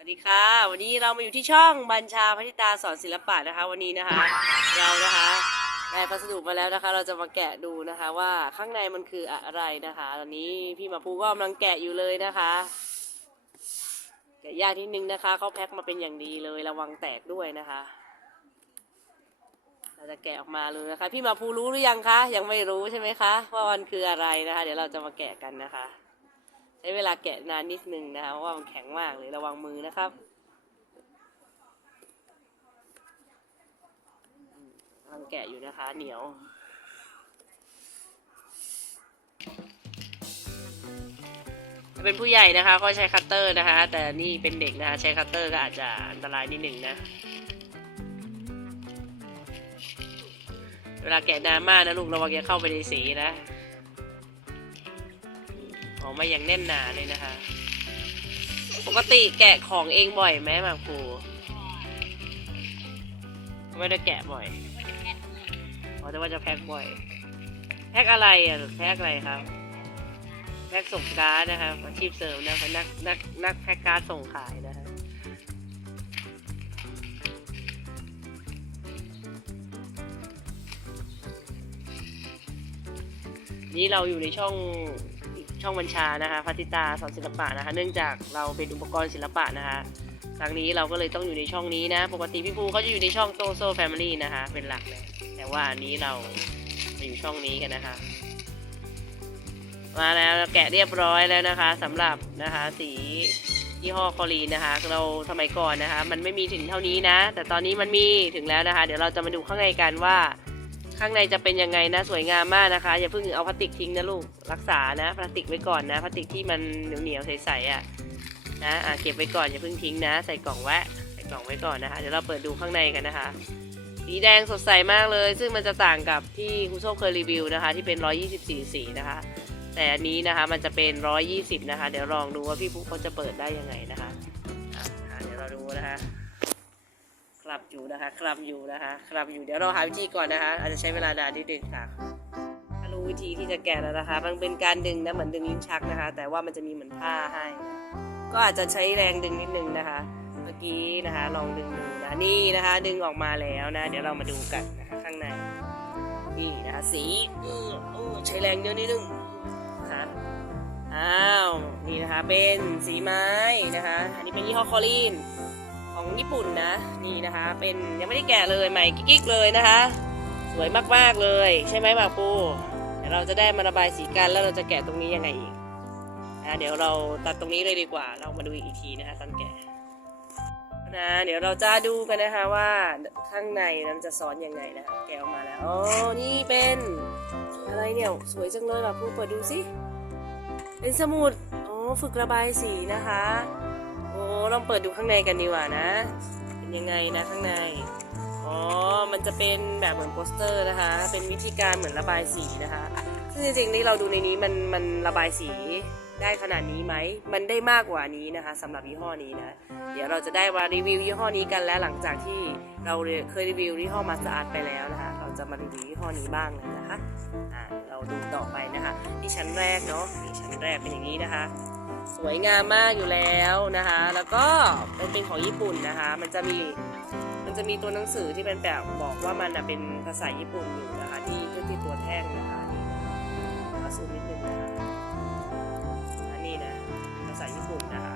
สวัสดีค่ะ วันนี้เรามาอยู่ที่ช่องบัญชาพัฒตาสอนศิลปะนะคะ วันนี้นะคะ เรานะคะได้พัสดุมาแล้วนะคะ เราจะมาแกะดูนะคะว่าข้างในมันคืออะไรนะคะ ตอนนี้พี่มาพูก็กำลังแกะอยู่เลยนะคะแกะยากนิดนึงนะคะเขาแพ็คมาเป็นอย่างดีเลยระวังแตกด้วยนะคะ เราจะแกะออกมาเลยนะคะ พี่มาพูรู้หรือยังคะยังไม่รู้ใช่ไหมคะว่ามันคืออะไรนะคะ เดี๋ยวเราจะมาแกะกันนะคะ ใช้เวลาแกะนานนิดนึงนะคะเพราะว่ามันแข็งมากเลยระวังมือนะครับกำลังแกะอยู่นะคะ เหนียวเป็นผู้ใหญ่นะคะ ก็ใช้คัตเตอร์นะคะ แต่นี่เป็นเด็กนะคะ ใช้คัตเตอร์ก็อาจจะอันตรายนิดหนึ่งนะ เวลาแกะนานมากนะลูกระวังจะเข้าไปในสีนะ ออกมาอย่างแน่นหนาเลยนะคะ ปกติแกะของเองบ่อยไหมมาครูไม่ได้แกะบ่อยอ๋อแต่ว่าจะแพ็คบ่อย แพ็คอะไรอะแพ็คอะไรครับ แพ็คส่งการ์ดนะครับอาชีพเสริมนะคะนักนักนักแพ็คการ์ดส่งขายนะคะนี่เราอยู่ในช่อง ช่องบัญชานะคะพัติตาสอนศิลปะนะคะ เนื่องจากเราเป็นอุปกรณ์ศิลปะนะคะครั้งนี้เราก็เลยต้องอยู่ในช่องนี้นะ ปกติพี่ภูเขาจะอยู่ในช่องโตโซแฟมิลี่นะคะ เป็นหลักเลย แต่ว่าอันนี้เรามาอยู่ช่องนี้กันนะคะ มาแล้วแกะเรียบร้อยแล้วนะคะสำหรับนะคะสียี่ห้อคอลีนนะคะ เราสมัยก่อนนะคะ มันไม่มีถึงเท่านี้นะ แต่ตอนนี้มันมีถึงแล้วนะคะ เดี๋ยวเราจะมาดูข้างในกันว่า ข้างในจะเป็นยังไงนะสวยงามมากนะคะ อย่าเพิ่งเอาพลาสติกทิ้งนะลูกรักษานะพลาสติกไว้ก่อนนะพลาสติกที่มันเหนียวๆใสๆอะนะอะเก็บไว้ก่อนอย่าเพิ่งทิ้งนะ ใส่กล่องไว้ใส่กล่องไว้ก่อนนะคะเดี๋ยวเราเปิดดูข้างในกันนะคะ สีแดงสดใสมากเลย ซึ่งมันจะต่างกับที่ครูโชคเคยรีวิวนะคะ ที่เป็น 124 สีนะคะ แต่อันนี้นะคะมันจะเป็น 120 นะคะ เดี๋ยวลองดูว่าพี่ปุ๊กเขาจะเปิดได้ยังไงนะคะะเดี๋ยวเราดูนะคะ ครับอยู่นะคะครับอยู่นะคะครับอยู่เดี๋ยวเราหาวิธีก่อนนะคะ อาจจะใช้เวลานานนิดนึงค่ะรู้วิธีที่จะแกะแล้วนะคะ มันเป็นการดึงนะเหมือนดึงลิ้นชักนะคะ แต่ว่ามันจะมีเหมือนผ้าให้ ก็อาจจะใช้แรงดึงนิดนึงนะคะ เมื่อกี้นะคะ ลองดึงดูนะนี่นะคะ ดึงออกมาแล้วนะ เดี๋ยวเรามาดูกันนะคะข้างในนี่นะคะสีเออเออใช้แรงเยอะนิดนึงนะคะอ้าวนี่นะคะเป็นสีไม้นะคะ อันนี้เป็นยี่ห้อคอลีน ของญี่ปุ่นนะ นี่นะคะ เป็นยังไม่ได้แกะเลยใหม่กิ๊กๆเลยนะคะ สวยมากๆเลย ใช่ไหมหมากปูเดี๋ยวเราจะได้มาระบายสีกันแล้วเราจะแกะตรงนี้ยังไงอีกนะเดี๋ยวเราตัดตรงนี้เลยดีกว่า เรามาดูอีกทีนะคะตอนแกะนะเดี๋ยวเราจะดูกันนะคะว่าข้างในนั้นจะซ้อนยังไงนะคะแกะออกมาแล้วอ๋อนี่เป็นอะไรเนี่ยสวยจังเลยหมากปูเปิดดูสิเป็นสมุดอ๋อฝึกระบายสีนะคะ ลองเปิดดูข้างในกันดีกว่านะ เป็นยังไงนะข้างใน อ๋อ มันจะเป็นแบบเหมือนโปสเตอร์นะคะ เป็นวิธีการเหมือนระบายสีนะคะ ซึ่งจริงๆนี่เราดูในนี้มันมันระบายสีได้ขนาดนี้ไหม มันได้มากกว่านี้นะคะสำหรับยี่ห้อนี้นะ เดี๋ยวเราจะได้มารีวิวยี่ห้อนี้กันแล้วหลังจากที่เราเคยรีวิวยี่ห้อมาส d อาร์ไปแล้วนะคะ เราจะมารีวิวยี่ห้อนี้บ้างนะคะ อ่า เราดูต่อไปนะคะที่ชั้นแรกเนาะ นี่ชั้นแรกเป็นอย่างนี้นะคะ สวยงามมากอยู่แล้วนะคะ แล้วก็เป็นเป็นของญี่ปุ่นนะคะ มันจะมีมันจะมีตัวหนังสือที่เป็นแบบบอกว่ามันเป็นภาษาญี่ปุ่นอยู่นะคะที่ที่ตัวแท่งนะคะนี่นะคะซูมนิดนึงนะคะอันนี้นะภาษาญี่ปุ่นนะคะ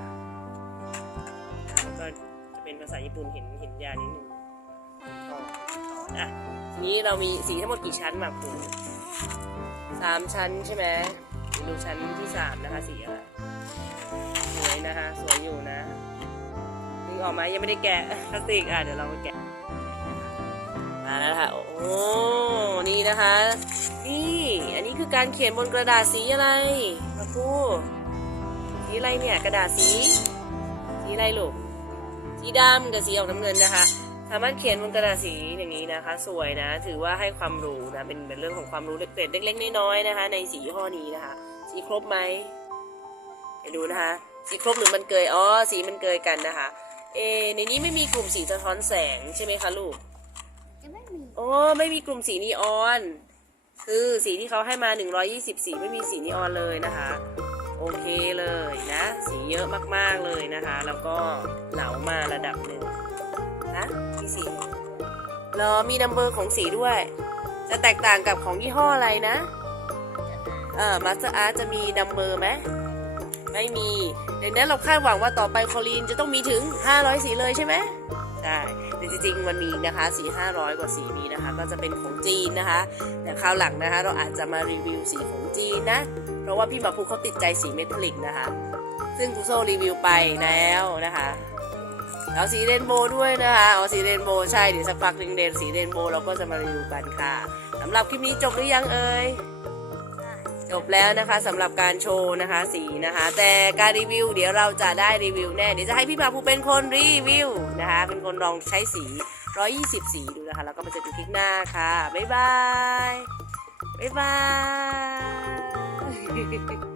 ก็จะเป็นภาษาญี่ปุ่นเห็นเห็นยานิดนึงต่อต่ออะทีนี้เรามีสีทั้งหมดกี่ชั้นหมากปูสามชั้นใช่ไหมดูชั้นที่สามนะคะสีอะไร สวยนะคะ สวยอยู่นะดึงออกมายังไม่ได้แกะพลาสติกอะเดี๋ยวเรามาแกะมาแล้วค่ะ โอ้ นี่นะคะ นี่ อันนี้คือการเขียนบนกระดาษสีอะไรมาพูสีอะไรเนี่ย กระดาษสี สีอะไรลูก สีดำกับสีออกน้ำเงินนะคะสามารถเขียนบนกระดาษสีอย่างนี้นะคะ สวยนะ ถือว่าให้ความรู้นะ เป็นเป็นเรื่องของความรู้เล็กๆเล็กๆน้อยๆนะคะ ในสียี่ห้อนี้นะคะ สีครบไหม ไปดูนะคะ สีครบหรือมันเกย อ๋อ สีมันเกยกันนะคะ เอะในนี้ไม่มีกลุ่มสีสะท้อนแสงใช่ไหมคะลูก จะไม่มีอ๋อไม่มีกลุ่มสีนีออน คือสีที่เขาให้มา 120 สีไม่มีสีนีออนเลยนะคะ โอโอเคเลยนะ สีเยอะมากๆเลยนะคะ แล้วก็เหลามาระดับหนึ่งนะพี่สีเหรอมีนัมเบอร์ของสีด้วย จะแตกต่างกับของยี่ห้ออะไรนะ เอ่ามาสเตอร์อาร์จะมีนัมเบอร์ไหม ไม่มีดังนั้นเราคาดหวังว่าต่อไปคอลีนจะต้องมีถึง 500 สีเลยใช่ไหมใช่แต่จริงๆมันมีนะคะสี 500 กว่าสีนี้นะคะ ก็จะเป็นของจีนนะคะ แต่คราวหลังนะคะ เราอาจจะมารีวิวสีของจีนนะ เพราะว่าพี่มาพูเขาติดใจสีเมทัลลิกนะคะ ซึ่งคุโซรีวิวไปแล้วนะคะแล้วสีเรนโบว์ด้วยนะคะเอาสีเรนโบว์ใช่เดี๋ยวสักพักหนึ่งเดนสีเรนโบว์เราก็จะมารีวิวกันค่ะสำหรับคลิปนี้จบหรือยังเอ่ย จบแล้วนะคะสำหรับการโชว์นะคะสีนะคะ แต่การรีวิว เดี๋ยวเราจะได้รีวิวแน่เดี๋ยวจะให้พี่พาภูเป็นคนรีวิวนะคะ เป็นคนลองใช้สี 120 สีดูนะคะ แล้วก็มาเจอกันคลิปหน้าค่ะ บ๊ายบาย บ๊ายบาย